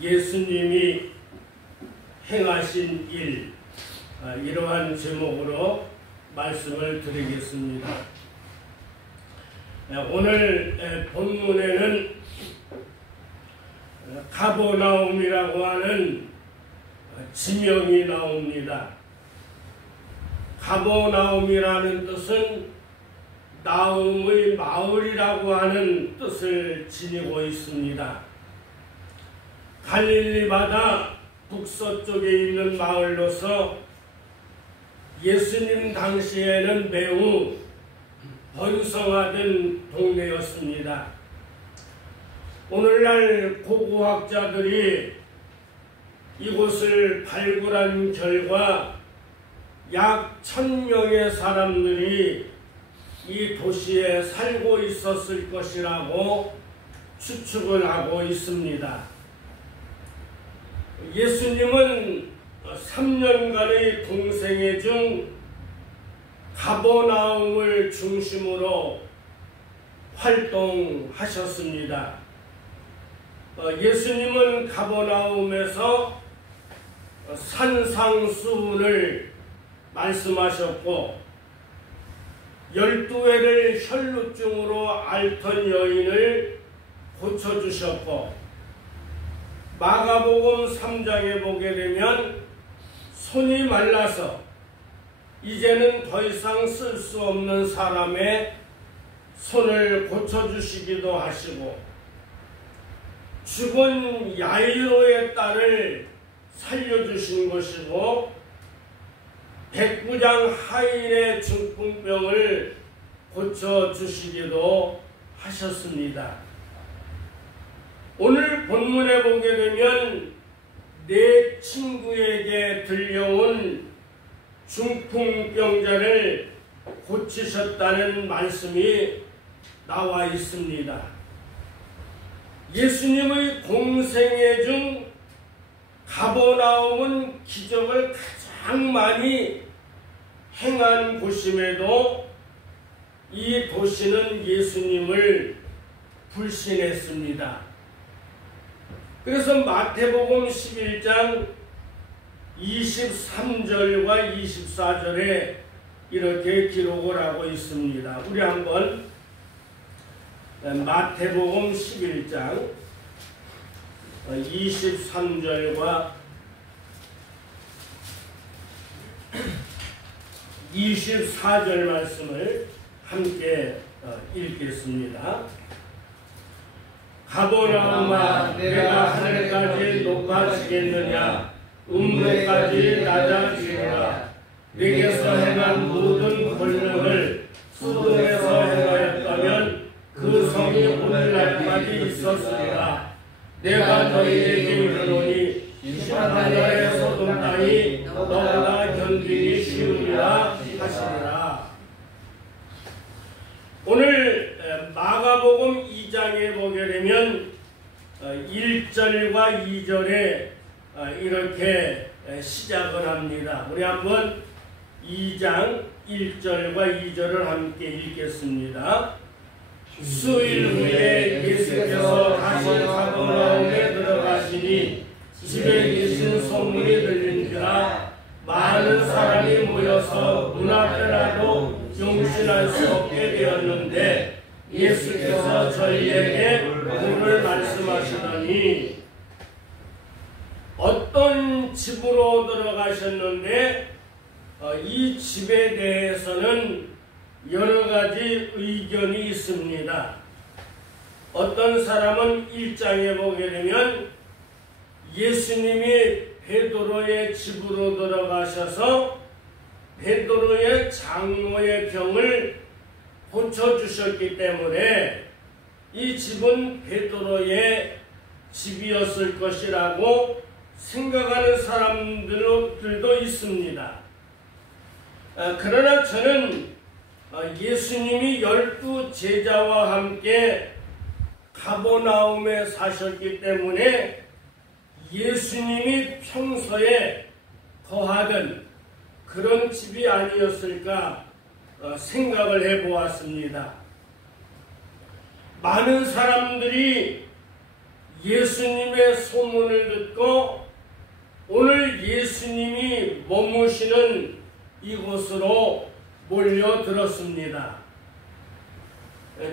예수님이 행하신 일, 이러한 제목으로 말씀을 드리겠습니다. 오늘 본문에는 가버나움이라고 하는 지명이 나옵니다. 가버나움이라는 뜻은 나움의 마을이라고 하는 뜻을 지니고 있습니다. 갈릴리 바다 북서쪽에 있는 마을로서 예수님 당시에는 매우 번성하던 동네였습니다. 오늘날 고고학자들이 이곳을 발굴한 결과 약 1000명의 사람들이 이 도시에 살고 있었을 것이라고 추측을 하고 있습니다. 예수님은 3년간의 공생애 중 가버나움을 중심으로 활동하셨습니다. 예수님은 가버나움에서 산상수훈을 말씀하셨고 12회를 혈루증으로 앓던 여인을 고쳐주셨고 마가복음 3장에 보게 되면 손이 말라서 이제는 더 이상 쓸 수 없는 사람의 손을 고쳐주시기도 하시고 죽은 야이로의 딸을 살려주신 것이고 백부장 하인의 중풍병을 고쳐주시기도 하셨습니다. 오늘 본문에 보게 되면 내 친구에게 들려온 중풍병자를 고치셨다는 말씀이 나와 있습니다. 예수님의 공생애 중 가버나움은 기적을 가장 많이 행한 곳임에도 이 도시는 예수님을 불신했습니다. 그래서 마태복음 11장 23절과 24절에 이렇게 기록을 하고 있습니다. 우리 한번 마태복음 11장 23절과 24절 말씀을 함께 읽겠습니다. 가버나움아, 내가 하늘까지 높아지겠느냐? 음부까지 낮아지리라. 내게서 행한 모든 권능을 소돔에서 행하였다면 그 성이 오늘날까지 있었으리라. 내가 너희에게 이르노니 심판날에 소돔 땅이 너보다 견디기 쉬우리라 하시리라. 오늘 마가복음 2장에 보게 되면 1절과 2절에 이렇게 시작을 합니다. 우리 한번 2장 1절과 2절을 함께 읽겠습니다. 수일 후에 예수께서 다시 가버나움에 들어가시니 집에 계신 소문이 들린지라 많은 사람이 모여서 문 앞에라도 용신할 수 없게 되었는데 예수께서 저희에게 문을 말씀하시더니 어떤 집으로 들어가셨는데 이 집에 대해서는 여러 가지 의견이 있습니다. 어떤 사람은 1장에 보게 되면 예수님이 베드로의 집으로 들어가셔서 베드로의 장모의 병을 고쳐주셨기 때문에 이 집은 베드로의 집이었을 것이라고 생각하는 사람들도 있습니다. 그러나 저는 예수님이 12 제자와 함께 가버나움에 사셨기 때문에 예수님이 평소에 거하던 그런 집이 아니었을까 생각을 해보았습니다. 많은 사람들이 예수님의 소문을 듣고 오늘 예수님이 머무시는 이곳으로 몰려들었습니다.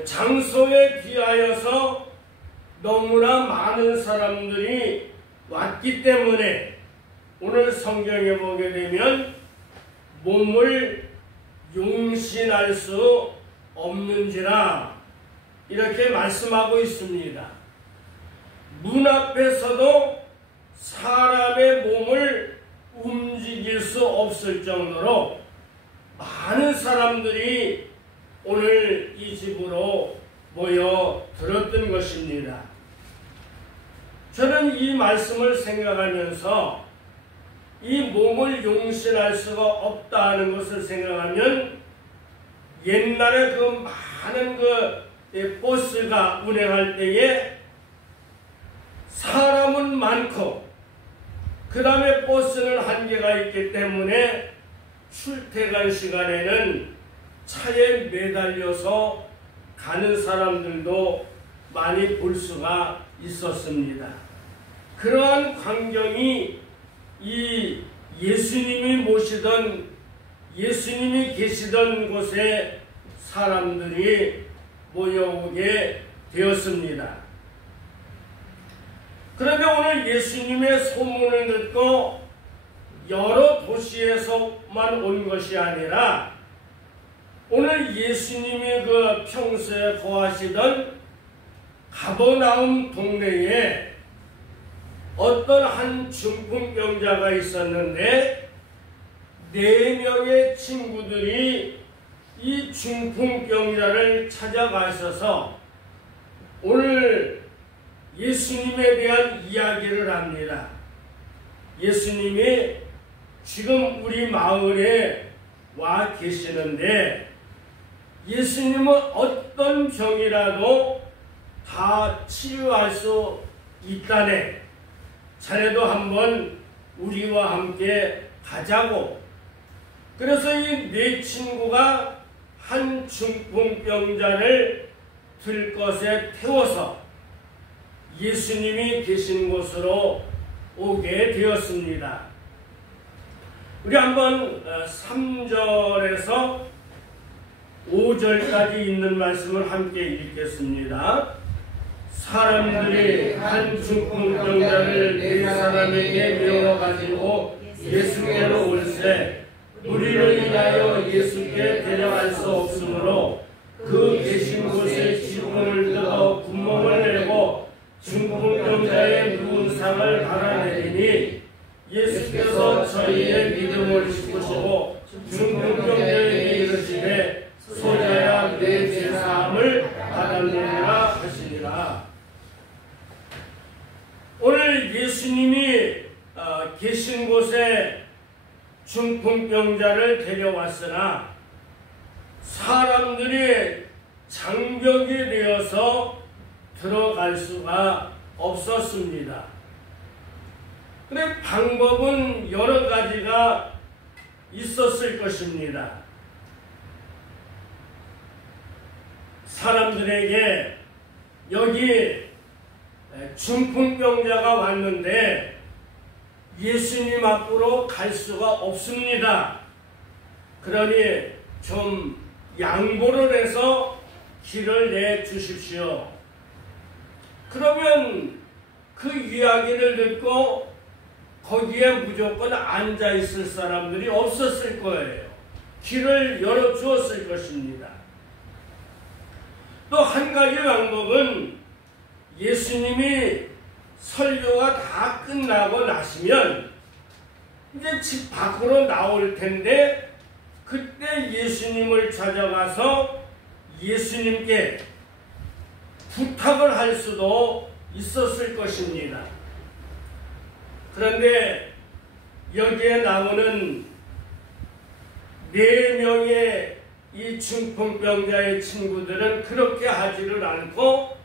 장소에 비하여서 너무나 많은 사람들이 왔기 때문에 오늘 성경에 보게 되면 몸을 용신할 수 없는지라 이렇게 말씀하고 있습니다. 문 앞에서도 사람의 몸을 움직일 수 없을 정도로 많은 사람들이 오늘 이 집으로 모여 들었던 것입니다. 저는 이 말씀을 생각하면서 이 몸을 용신할 수가 없다는 것을 생각하면 옛날에 그 많은 버스가 운행할 때에 사람은 많고 그 다음에 버스는 한계가 있기 때문에 출퇴근 시간에는 차에 매달려서 가는 사람들도 많이 볼 수가 있었습니다. 그러한 광경이 이 예수님이 계시던 곳에 사람들이 모여오게 되었습니다. 그런데 오늘 예수님의 소문을 듣고 여러 도시에서만 온 것이 아니라 오늘 예수님이 그 평소에 거하시던 가버나움 동네에 어떤 한 중풍병자가 있었는데 4명의 친구들이 이 중풍병자를 찾아가셔서 오늘 예수님에 대한 이야기를 합니다. 예수님이 지금 우리 마을에 와 계시는데 예수님은 어떤 병이라도 다 치유할 수 있다네. 자네도 한번 우리와 함께 가자고. 그래서 이 4 친구가 한 중풍병자를 들것에 태워서 예수님이 계신 곳으로 오게 되었습니다. 우리 한번 3절에서 5절까지 있는 말씀을 함께 읽겠습니다. 사람들이 한 중풍병자를 4사람에게 메워가지고 예수께로 올세 우리를 인하여 예수께 데려갈 수 없으므로 그 계신 곳에 지붕을 뜯어 구멍을 내고 중풍병자의 누운 상을 갈아내리니 예수께서 저희의 믿음을 지키시고 중풍병자에게 이르시되 소자야 내 죄사함을 받았느니라 하시니라. 오늘 예수님이 계신 곳에 중풍병자를 데려왔으나 사람들이 장벽이 되어서 들어갈 수가 없었습니다. 그런데 방법은 여러 가지가 있었을 것입니다. 사람들에게 여기 중풍병자가 왔는데 예수님 앞으로 갈 수가 없습니다. 그러니 좀 양보를 해서 길을 내주십시오. 그러면 그 이야기를 듣고 거기에 무조건 앉아있을 사람들이 없었을 거예요. 길을 열어주었을 것입니다. 또 한 가지 방법은 예수님이 설교가 다 끝나고 나시면 이제 집 밖으로 나올 텐데 그때 예수님을 찾아가서 예수님께 부탁을 할 수도 있었을 것입니다. 그런데 여기에 나오는 4명의 이 중풍병자의 친구들은 그렇게 하지를 않고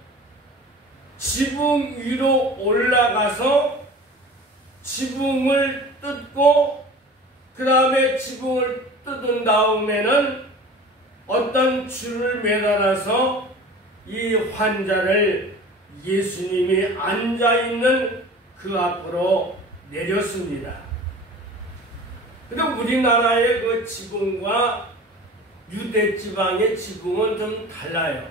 지붕 위로 올라가서 지붕을 뜯고 그 다음에 지붕을 뜯은 다음에는 어떤 줄을 매달아서 이 환자를 예수님이 앉아있는 그 앞으로 내렸습니다. 근데 우리나라의 그 지붕과 유대 지방의 지붕은 좀 달라요.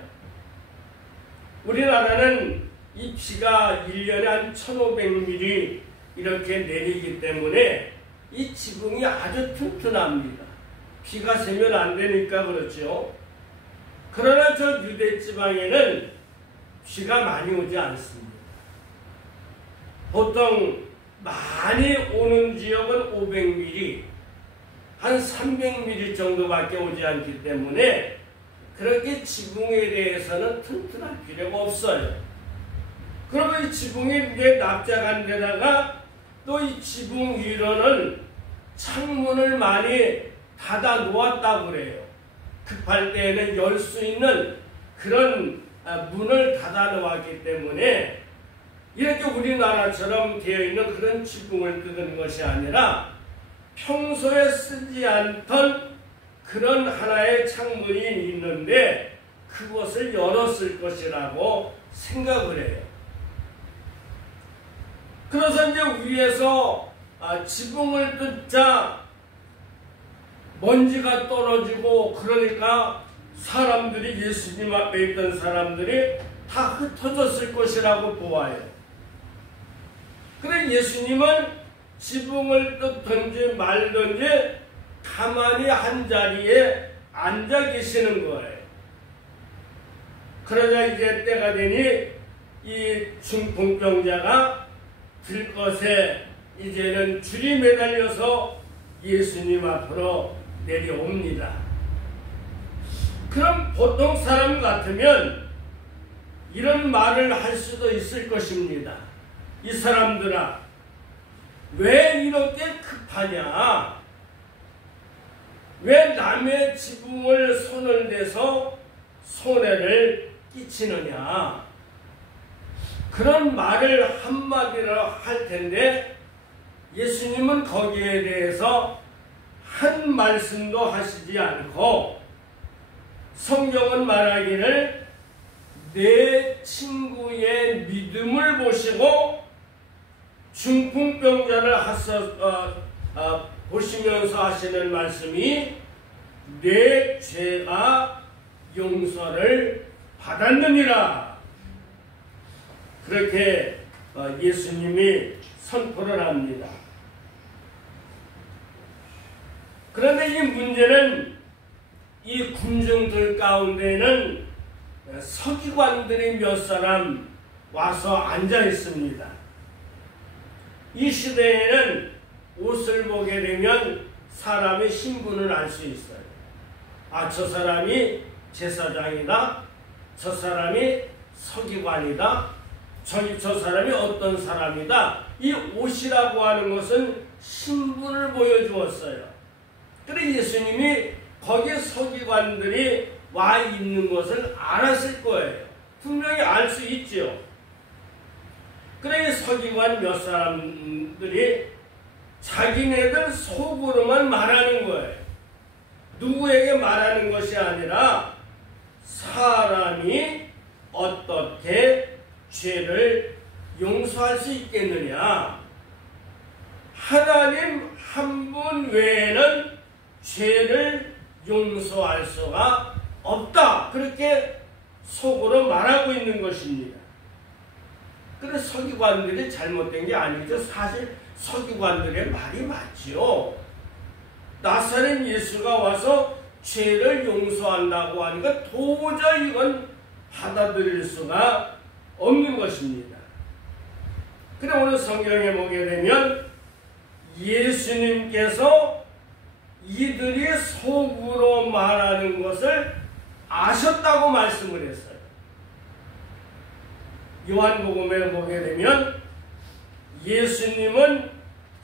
우리나라는 이 비가 1년에 한 1500mm 이렇게 내리기 때문에 이 지붕이 아주 튼튼합니다. 비가 새면 안 되니까 그렇죠. 그러나 저 유대 지방에는 비가 많이 오지 않습니다. 보통 많이 오는 지역은 500mm, 한 300mm 정도밖에 오지 않기 때문에 그렇게 지붕에 대해서는 튼튼할 필요가 없어요. 그러면 이 지붕이 이제 납작한 데다가 또 이 지붕 위로는 창문을 많이 닫아 놓았다고 그래요. 급할 때에는 열 수 있는 그런 문을 닫아 놓았기 때문에 이렇게 우리나라처럼 되어 있는 그런 지붕을 뜯은 것이 아니라 평소에 쓰지 않던 그런 하나의 창문이 있는데 그것을 열었을 것이라고 생각을 해요. 그래서 이제 위에서 지붕을 뜯자 먼지가 떨어지고 그러니까 사람들이 예수님 앞에 있던 사람들이 다 흩어졌을 것이라고 보아요. 그래 예수님은 지붕을 뜯든지 말든지 가만히 한 자리에 앉아 계시는 거예요. 그러자 이제 때가 되니 이 중풍병자가 들것에 이제는 줄이 매달려서 예수님 앞으로 내려옵니다. 그럼 보통 사람 같으면 이런 말을 할 수도 있을 것입니다. 이 사람들아, 왜 이렇게 급하냐? 왜 남의 지붕을 손을 대서 손해를 끼치느냐? 그런 말을 한마디로 할 텐데 예수님은 거기에 대해서 한 말씀도 하시지 않고 성경은 말하기를 내 친구의 믿음을 보시고 중풍병자를 보시면서 하시는 말씀이 내 죄가 용서를 받았느니라. 그렇게 예수님이 선포를 합니다. 그런데 이 문제는 이 군중들 가운데는 서기관들이 몇 사람 와서 앉아 있습니다. 이 시대에는 옷을 보게 되면 사람의 신분을 알 수 있어요. 저 사람이 제사장이다. 저 사람이 서기관이다. 저 사람이 어떤 사람이다. 이 옷이라고 하는 것은 신분을 보여주었어요. 그런데 예수님이 거기에 서기관들이 와 있는 것을 알았을 거예요. 분명히 알 수 있죠. 그래 서기관 몇 사람들이 자기네들 속으로만 말하는 거예요. 누구에게 말하는 것이 아니라 사람이 어떻게 죄를 용서할 수 있겠느냐. 하나님 한 분 외에는 죄를 용서할 수가 없다. 그렇게 속으로 말하고 있는 것입니다. 그래서 서기관들이 잘못된 게 아니죠. 사실 서기관들의 말이 맞죠. 나사렛 예수가 와서 죄를 용서한다고 하니까 도저히 이건 받아들일 수가 없는 것입니다. 그래 오늘 성경에 보게 되면 예수님께서 이들이 속으로 말하는 것을 아셨다고 말씀을 했어요. 요한복음에 보게 되면 예수님은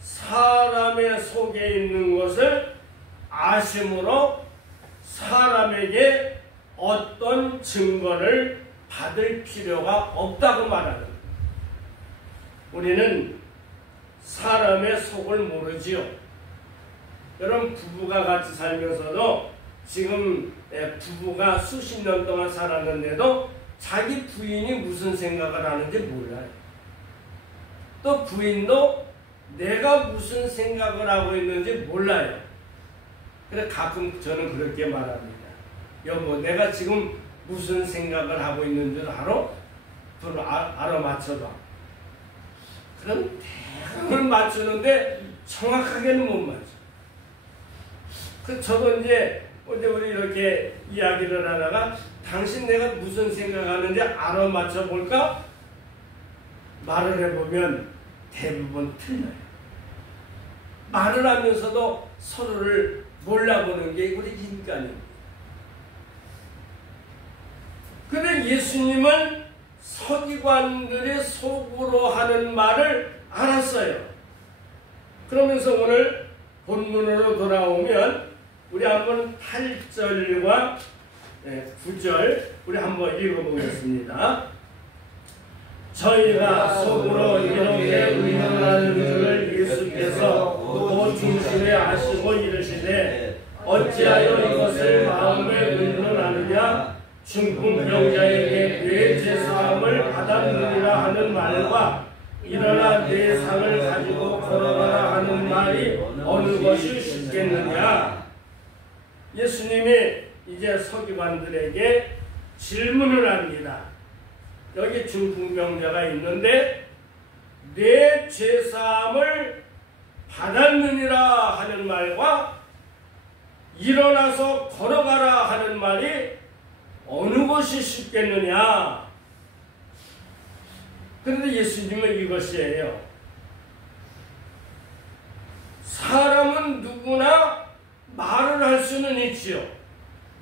사람의 속에 있는 것을 아심으로 사람에게 어떤 증거를 받을 필요가 없다고 말하는. 우리는 사람의 속을 모르지요. 여러분 부부가 같이 살면서도 지금 부부가 수십 년 동안 살았는데도 자기 부인이 무슨 생각을 하는지 몰라요. 또 부인도 내가 무슨 생각을 하고 있는지 몰라요. 그래서 가끔 저는 그렇게 말합니다. 여보, 내가 지금 무슨 생각을 하고 있는 줄 알아? 그걸 알아맞혀봐. 그럼 대강을 맞추는데 정확하게는 못 맞춰. 그 저도 이제 어제 우리 이렇게 이야기를 하다가 당신 내가 무슨 생각하는지 알아맞혀 볼까? 말을 해보면 대부분 틀려요. 말을 하면서도 서로를 몰라보는 게 우리 인간입니다. 그런데 예수님은 서기관들이 속으로 하는 말을 알았어요. 그러면서 오늘 본문으로 돌아오면 우리 한번 8절과 9절 우리 한번 읽어보겠습니다. 저희가 속으로 이렇게 의논하는 줄을 예수께서 또 중심에 아시고 이르시되 어찌하여 이것을 마음에 의논하느냐. 중풍병자에게 뇌 제사함을 받았느니라 하는 말과 일어나 내 상을 가지고 걸어가라 하는 말이 어느 것이 쉽겠느냐. 예수님이 이제 서기관들에게 질문을 합니다. 여기 중풍병자가 있는데 내 제사함을 받았느니라 하는 말과 일어나서 걸어가라 하는 말이 어느 것이 쉽겠느냐. 그런데 예수님은 이것이에요. 사람은 누구나 말을 할 수는 있지요.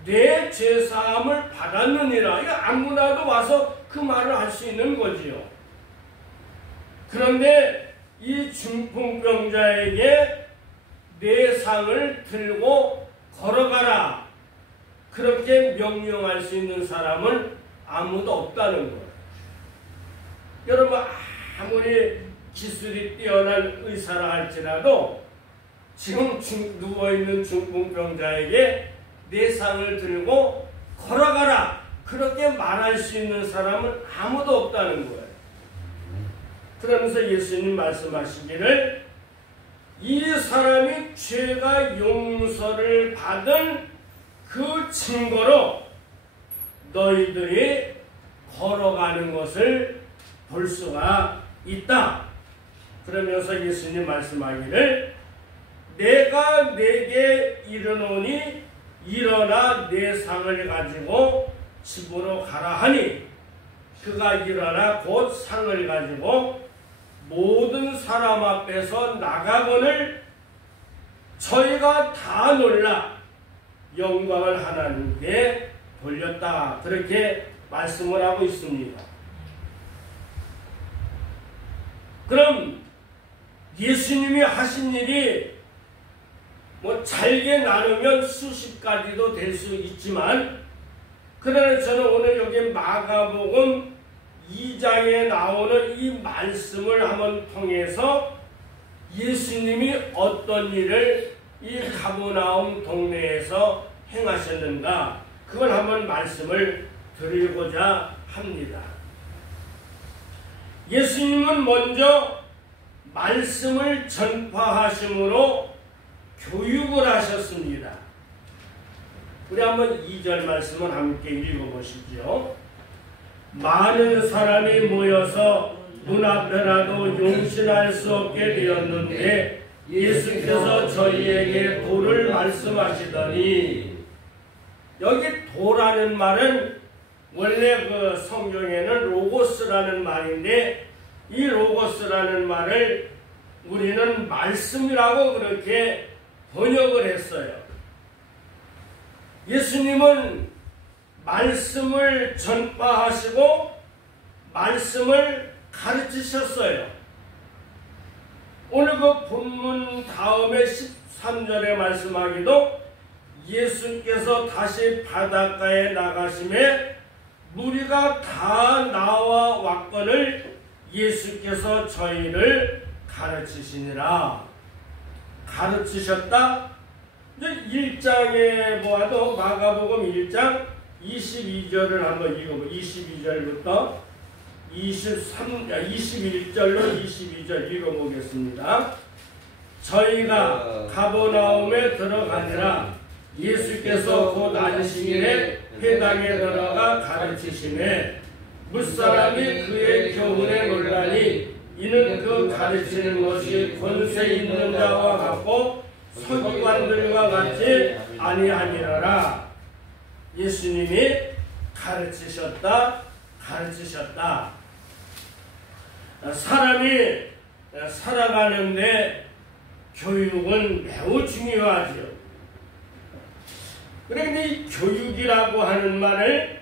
내 제사함을 받았느니라. 이거 아무나도 와서 그 말을 할 수 있는 거지요. 그런데 이 중풍병자에게 내 상을 들고 걸어가라. 그렇게 명령할 수 있는 사람은 아무도 없다는 거예요. 여러분, 아무리 기술이 뛰어난 의사라 할지라도 지금 누워있는 중풍병자에게 내 상을 들고 걸어가라. 그렇게 말할 수 있는 사람은 아무도 없다는 거예요. 그러면서 예수님 말씀하시기를 이 사람이 죄가 용서를 받은 그 증거로 너희들이 걸어가는 것을 볼 수가 있다. 그러면서 예수님 말씀하기를 내가 내게 이르노니 일어나 내 상을 가지고 집으로 가라 하니 그가 일어나 곧 상을 가지고 모든 사람 앞에서 나가거늘 저희가 다 놀라 영광을 하나님께 돌렸다. 그렇게 말씀을 하고 있습니다. 그럼 예수님이 하신 일이 잘게 나누면 수십 가지도 될 수 있지만 그러나 저는 오늘 여기 마가복음 2장에 나오는 이 말씀을 한번 통해서 예수님이 어떤 일을 이 가버나움 동네에서 행하셨는가 그걸 한번 말씀을 드리고자 합니다. 예수님은 먼저 말씀을 전파하심으로 교육을 하셨습니다. 우리 한번 2절 말씀을 함께 읽어보시죠. 많은 사람이 모여서 문 앞에라도 용신할 수 없게 되었는데 예수께서 저희에게 도를 말씀하시더니 여기 도라는 말은 원래 그 성경에는 로고스라는 말인데 이 로고스라는 말을 우리는 말씀이라고 그렇게 번역을 했어요. 예수님은 말씀을 전파하시고 말씀을 가르치셨어요. 오늘 그 본문 다음에 13절에 말씀하기도 예수께서 다시 바닷가에 나가심에 무리가 다 나와 왔거늘 예수께서 저희를 가르치시니라. 가르치셨다. 1장에 보아도 마가복음 1장 22절을 한번 읽어보고 22절부터 21절로 22절 읽어보겠습니다. 저희가 가버나움에 들어가니라. 예수께서 곧 안식일에 회당에 들어가 가르치시매 무사람이 그의 교훈에 놀라니 이는 그 가르치는 것이 권세 있는 자와 같고 서기관들과 같지 아니하니라. 예수님이 가르치셨다. 사람이 살아가는데 교육은 매우 중요하죠. 그런데 이 교육이라고 하는 말을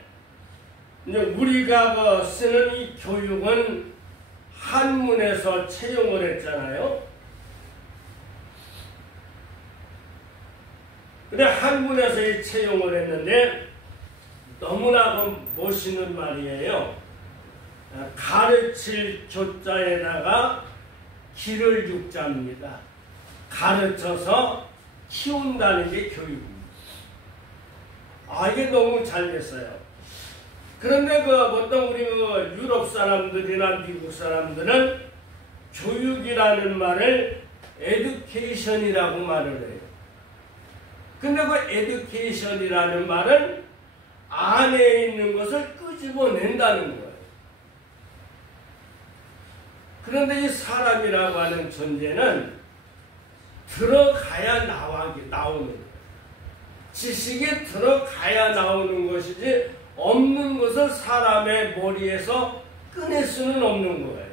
우리가 쓰는 이 교육은 한문에서 채용을 했잖아요. 근데 한문에서 이 채용을 했는데 너무나 멋있는 말이에요. 가르칠 교자에다가 기를 육자입니다. 가르쳐서 키운다는 게 교육입니다. 이게 너무 잘 됐어요. 그런데 어떤 우리 유럽 사람들이나 미국 사람들은 교육이라는 말을 에듀케이션이라고 말을 해요. 근데 에듀케이션이라는 말은 안에 있는 것을 끄집어낸다는 거예요. 그런데 이 사람이라고 하는 존재는 들어가야 나오는 거예요. 지식이 들어가야 나오는 것이지 없는 것을 사람의 머리에서 꺼낼 수는 없는 거예요.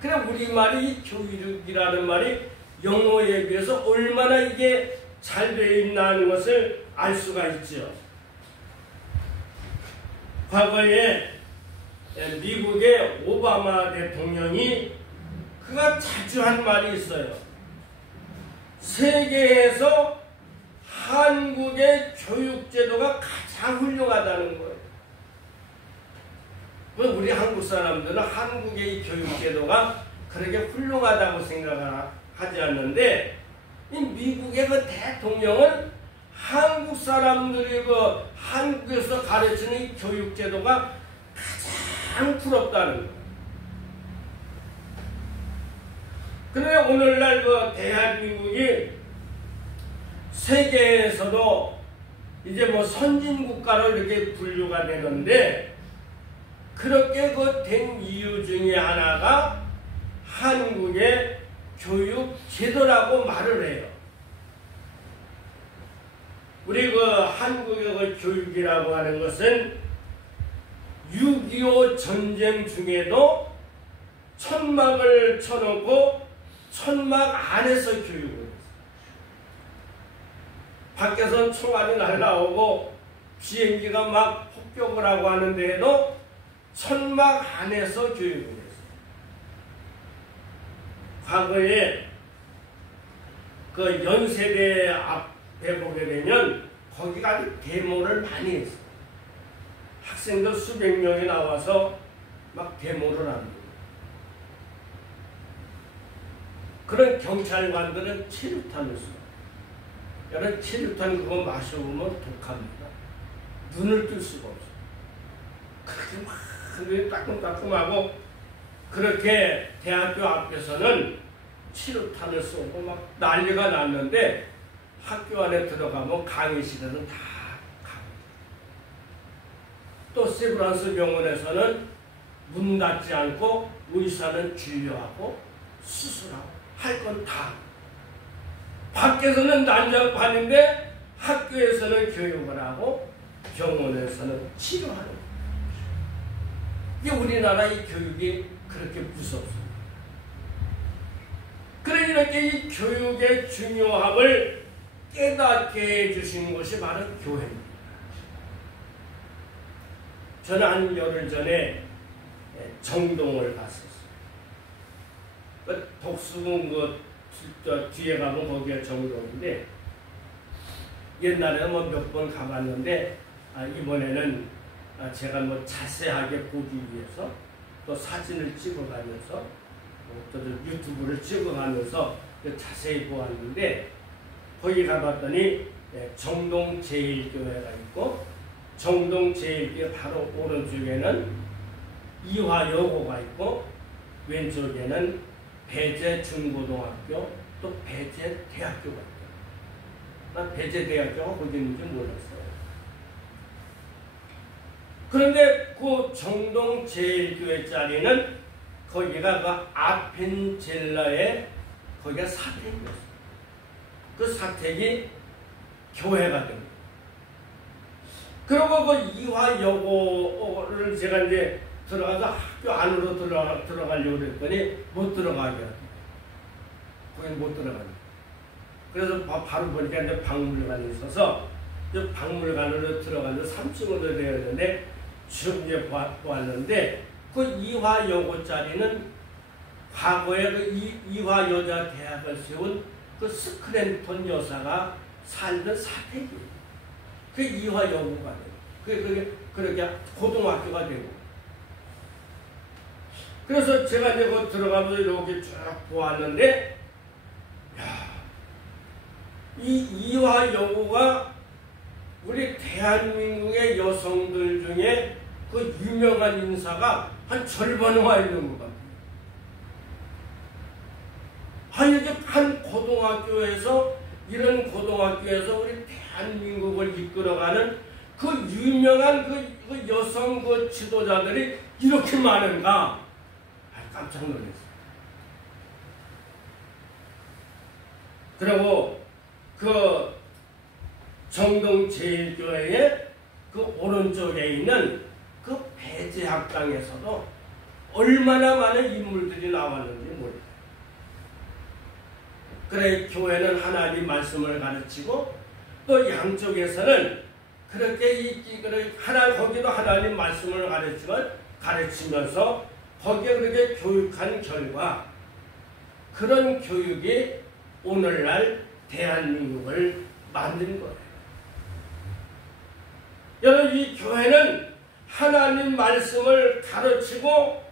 그래 우리말이 이 교육이라는 말이 영어에 비해서 얼마나 이게 잘 되어 있다는 것을 알 수가 있죠. 과거에 미국의 오바마 대통령이 그가 자주 한 말이 있어요. 세계에서 한국의 교육제도가 가장 훌륭하다는 거예요. 우리 한국 사람들은 한국의 교육제도가 그렇게 훌륭하다고 생각을 하지 않는데 이 미국의 대통령은 한국 사람들이 한국에서 가르치는 이 교육제도가 가장 부럽다는 거예요. 그런데 오늘날 대한민국이 세계에서도 이제 선진국가로 이렇게 분류가 되는데 그렇게 된 이유 중에 하나가 한국의 교육 제도라고 말을 해요. 우리 한국의 교육이라고 하는 것은 6.25 전쟁 중에도 천막을 쳐놓고 천막 안에서 교육을 했어요. 밖에서 총알이 날라오고 비행기가 막 폭격을 하고 하는데도 천막 안에서 교육을 했어요. 과거에 연세대 앞에 보게 되면 거기가 데모를 많이 했어요. 학생들 수백 명이 나와서 막 데모를 합니다. 그런 경찰관들은 체류탄을 쏘요. 여러분 체류탄 그거 마셔보면 독합니다. 눈을 뜰 수가 없어요. 그렇게 막 따끔따끔하고 그렇게 대학교 앞에서는 체류탄을 쏘고 막 난리가 났는데 학교 안에 들어가면 강의실에는 다 갑니다. 또 세브란스 병원에서는 문 닫지 않고 의사는 진료하고 수술하고 할 건 다. 밖에서는 난장판인데 학교에서는 교육을 하고 병원에서는 치료하는 거예요. 이게 우리나라 이 교육이 그렇게 무섭습니다. 그래 이렇게 이 교육의 중요함을 깨닫게 해주신 것이 바로 교회입니다. 저는 한 열흘 전에 정동을 갔었어요. 독수궁 뒤에 가면 거기가 정동인데 옛날에는 몇 번 가봤는데 이번에는 제가 자세하게 보기 위해서 또 사진을 찍어가면서 또 유튜브를 찍어가면서 자세히 보았는데 거기 가봤더니 정동 제1교회가 있고 정동 제1교 바로 오른쪽에는 이화여고가 있고 왼쪽에는 배제 중고등학교 또 배제 대학교가 있다. 난 배제 대학교가 거기 있는지 몰랐어요. 그런데 그 정동 제1교회 자리는 거기가 그 아펜젤라의 거기가 사택이었어요. 그 사택이 교회가 됩니다. 그리고 그 이화여고를 제가 이제 들어가서 학교 안으로 들어가려고 그랬더니 못 들어가게 하더라고요. 거기 못 들어가요. 그래서 바로 보니까 이제 박물관이 있어서 이제 박물관으로 들어가서 3층으로 되어 있는데 지금 이제 보았는데 그 이화여고 자리는 과거에 그 이화여자 대학을 세운 그 스크랜턴 여사가 살던 사택이에요. 그 이화여고가 돼요. 그게 그렇게 고등학교가 되고. 그래서 제가 이제 그 들어가면서 이렇게 쭉 보았는데, 야, 이 이화여고가 우리 대한민국의 여성들 중에 그 유명한 인사가 한 절반은 와 있는 것 같아요. 이렇게 한 고등학교에서, 이런 고등학교에서 우리 대한민국을 이끌어가는 그 유명한 그 여성 그 지도자들이 이렇게 많은가? 깜짝 놀랐어요. 그리고 그 정동 제1교회의 그 오른쪽에 있는 그 배제학당에서도 얼마나 많은 인물들이 나왔는지 몰라요. 그래 교회는 하나님 말씀을 가르치고 또 양쪽에서는 그렇게 거기도 하나님 말씀을 가르치면서 거기에 그렇게 교육한 결과 그런 교육이 오늘날 대한민국을 만든 거예요. 여러분 이 교회는 하나님 말씀을 가르치고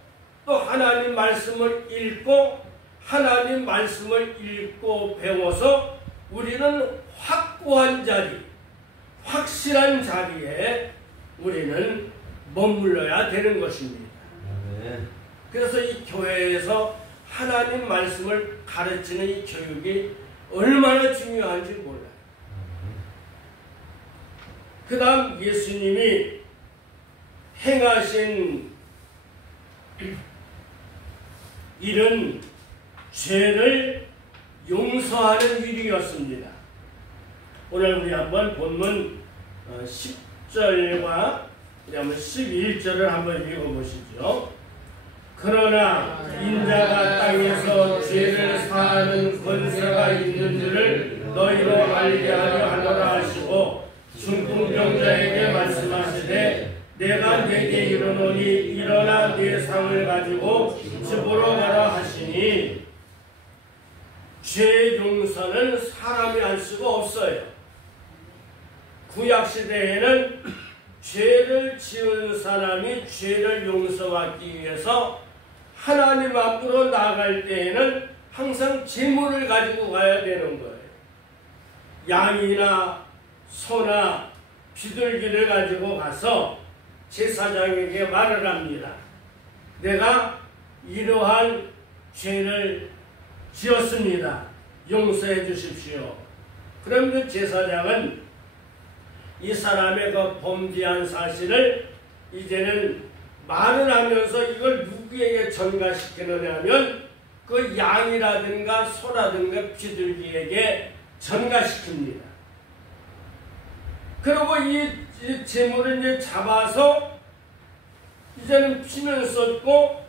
또 하나님 말씀을 읽고 하나님 말씀을 읽고 배워서 우리는 확고한 자리, 확실한 자리에 우리는 머물러야 되는 것입니다. 그래서 이 교회에서 하나님 말씀을 가르치는 이 교육이 얼마나 중요한지 몰라요. 그 다음 예수님이 행하신 일은 죄를 용서하는 일이었습니다. 오늘 우리 한번 본문 10절과 11절을 한번 읽어보시죠. 그러나 인자가 땅에서 죄를 사하는 권세가 있는 줄을 너희로 알게 하려 하노라 하시고 중풍병자에게 말씀하시되 내가 네게 이르노니 일어나 네 상을 가지고 집으로 가라 하시니 죄 용서는 사람이 할 수가 없어요. 구약시대에는 죄를 지은 사람이 죄를 용서받기 위해서 하나님 앞으로 나갈 때에는 항상 제물을 가지고 가야 되는 거예요. 양이나 소나 비둘기를 가지고 가서 제사장에게 말을 합니다. 내가 이러한 죄를 지었습니다. 용서해 주십시오. 그럼 그 제사장은 이 사람의 그 범죄한 사실을 이제는 말을 하면서 이걸 누구에게 전가시키느냐면 그 양이라든가 소라든가 비둘기에게 전가시킵니다. 그리고 이 재물을 이제 잡아서 이제는 피는 쏟고